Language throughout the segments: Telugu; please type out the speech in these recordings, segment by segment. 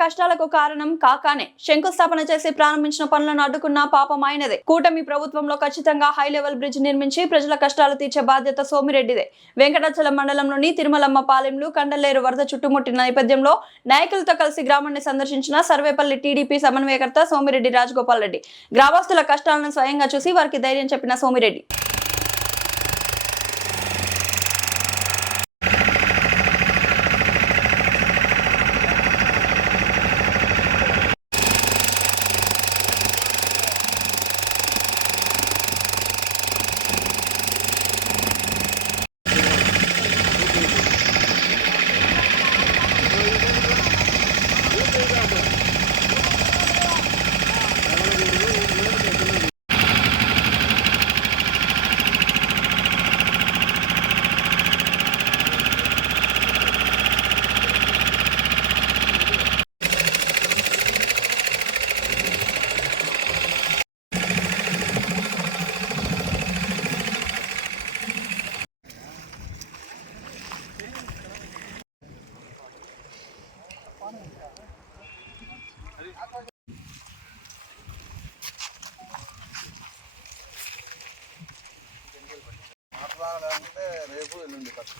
కష్టాలకు కారణం కాకానే. శంకుస్థాపన చేసి ప్రారంభించిన పనులను అడ్డుకున్న పాపం ఆయనదే కూటమి ప్రభుత్వంలో ఖచ్చితంగా హై లెవెల్ బ్రిడ్జ్ నిర్మించి ప్రజల కష్టాలు తీర్చే బాధ్యత సోమిరెడ్డిదే. వెంకటాచలం మండలంలోని తిరుమలమ్మ పాలెంలు కండలేరు వరద చుట్టుముట్టిన నేపథ్యంలో నాయకులతో కలిసి గ్రామాన్ని సందర్శించిన సర్వేపల్లి టీడీపీ సమన్వయకర్త సోమిరెడ్డి రాజగోపాల్ రెడ్డి. గ్రామస్తుల కష్టాలను స్వయంగా చూసి వారికి ధైర్యం చెప్పిన సోమిరెడ్డి. మాట్లాడాలంటే రేపు ఎల్లుండి ఫస్ట్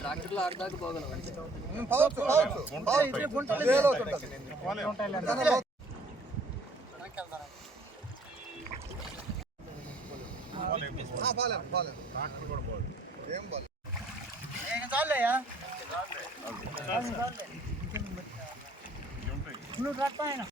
ట్రాక్టర్లో ఆడదాకా పోగలం పోవచ్చు పోవచ్చు ఇదే లోతు ఉంటుంది. చాలా లోతు.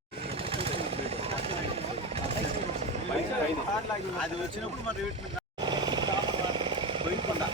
అది వచ్చినప్పుడు మరి వీటిని పోయికుండా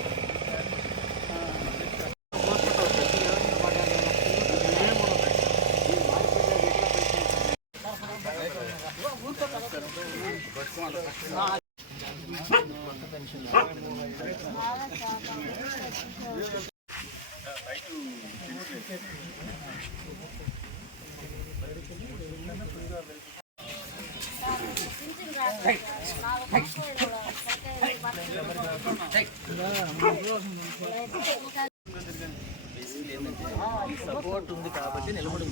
సపోర్ట్ ఉంది కాబట్టి నిలబడి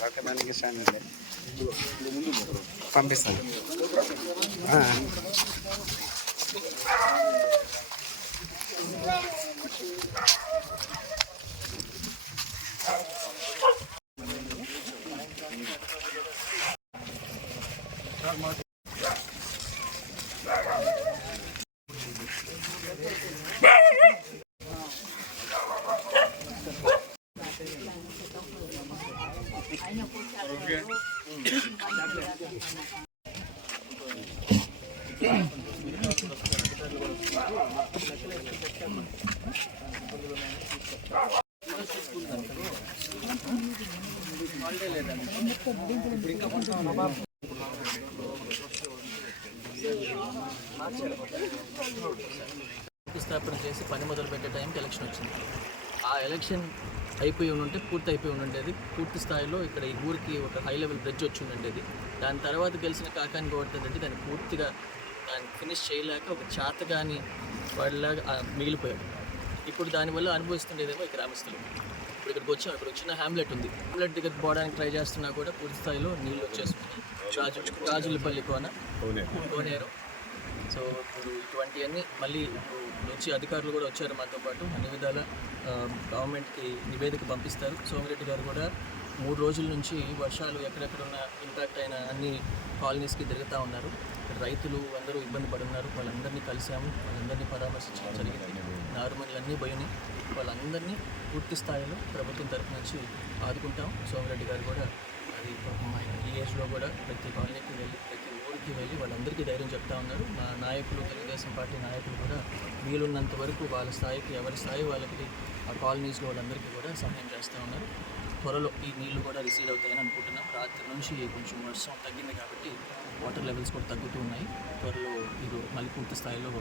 పట్టడానికి పంపిస్తాను మట్టి పక్కదానికి స్టాండ్ పంపిస్తాను ఆ. స్థాపన చేసి పని మొదలు పెట్టే టైంకి ఎలక్షన్ వచ్చింది. ఆ ఎలక్షన్ అయిపోయి ఉంటే పూర్తి అయిపోయి ఉండేది పూర్తి స్థాయిలో ఇక్కడ ఈ ఊరికి ఒక హై లెవెల్ బ్రిడ్జ్ వచ్చి ఉండేది దాని తర్వాత గెలిచిన కాకాని కోరుతుందంటే దాన్ని పూర్తిగా దాన్ని ఫినిష్ చేయలేక ఒక చాతగాని వాడిలాగా ఆ, మిగిలిపోయాడు. ఇప్పుడు దానివల్ల అనుభవిస్తుండేదేమో ఈ గ్రామస్తులు. ఇప్పుడు ఇక్కడికి వచ్చాం ఇక్కడ వచ్చిన హ్యామ్లెట్ ఉంది. హ్యామ్లెట్ దగ్గర పోవడానికి ట్రై చేస్తున్నా కూడా పూర్తి స్థాయిలో నీళ్ళు వచ్చేస్తున్నాయి. రాజు రాజులపల్లి కోన కోనేరు. సో ఇప్పుడు ఇటువంటివన్నీ మళ్ళీ ఇప్పుడు వచ్చి అధికారులు కూడా వచ్చారు మాతో పాటు. అన్ని విధాల గవర్నమెంట్కి నివేదిక పంపిస్తారు. సోమిరెడ్డి గారు కూడా మూడు రోజుల నుంచి వర్షాలు ఎక్కడెక్కడున్న ఇంపాక్ట్ అయిన అన్ని కాలనీస్కి తిరుగుతూ ఉన్నారు. రైతులు అందరూ ఇబ్బంది పడున్నారు. వాళ్ళందరినీ కలిసాము వాళ్ళందరినీ పరామర్శించడం జరిగింది. నారుమణులన్నీ పోయినాయి. వాళ్ళందరినీ పూర్తి స్థాయిలో ప్రభుత్వం తరపు నుంచి ఆదుకుంటాం. సోమిరెడ్డి గారు కూడా అది ఈ ఏజ్లో కూడా ప్రతి కాలనీకి వెళ్ళి ప్రతి ఇంటింటికి వెళ్ళి వాళ్ళందరికీ ధైర్యం చెప్తా ఉన్నారు. మా నాయకులు తెలుగుదేశం పార్టీ నాయకులు కూడా వీలున్నంత వరకు వాళ్ళ స్థాయికి ఎవరి స్థాయి వాళ్ళకి ఆ కాలనీస్లో వాళ్ళందరికీ కూడా సహాయం చేస్తూ ఉన్నారు. త్వరలో ఈ నీళ్ళు కూడా రిసీవ్ అవుతాయని అనుకుంటున్నాం. రాత్రి నుంచి కొంచెం వర్షం తగ్గింది కాబట్టి వాటర్ లెవెల్స్ కూడా తగ్గుతూ ఉన్నాయి. త్వరలో ఇది మళ్ళీ పూర్తి స్థాయిలో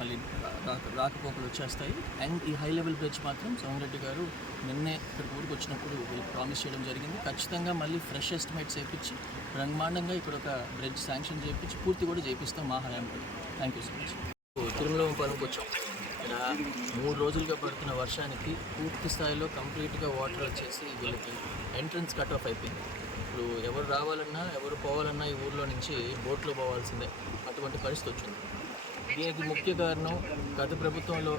మళ్ళీ రాక రాకపోకలు వచ్చేస్తాయి. అండ్ ఈ హై లెవెల్ బ్రిడ్జ్ మాత్రం సోమిరెడ్డి గారు నిన్నే ఇక్కడ ఊరికి వచ్చినప్పుడు వీళ్ళకి ప్రామిస్ చేయడం జరిగింది. ఖచ్చితంగా మళ్ళీ ఫ్రెష్ ఎస్టిమేట్ చేయించి బ్రహ్మాండంగా ఇక్కడ ఒక బ్రిడ్జ్ శాంక్షన్ చేయించి పూర్తి కూడా చేపిస్తాం మా హయాంలో. Thank you so much Tirumala పనులకు వచ్చాం. ఇక్కడ మూడు రోజులుగా పడుతున్న వర్షానికి పూర్తి స్థాయిలో కంప్లీట్గా వాటర్ వచ్చేసి వీళ్ళకి ఎంట్రన్స్ కట్ ఆఫ్ అయిపోయింది. ఇప్పుడు ఎవరు రావాలన్నా ఎవరు పోవాలన్నా ఈ ఊర్లో నుంచి బోట్లో పోవాల్సిందే. అటువంటి పరిస్థితి వచ్చింది. దీనికి ముఖ్య కారణం గత ప్రభుత్వంలో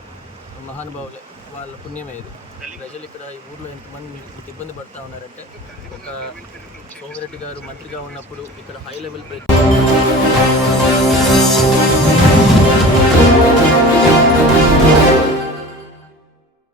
మహానుభావులే వాళ్ళ పుణ్యమే ఇది. ప్రజలు ఇక్కడ ఈ ఊర్లో ఎంతమంది ఇబ్బంది పడతా ఉన్నారంటే ఒక సోమిరెడ్డి గారు మంత్రిగా ఉన్నప్పుడు ఇక్కడ హై లెవెల్ బ్రిడ్జ్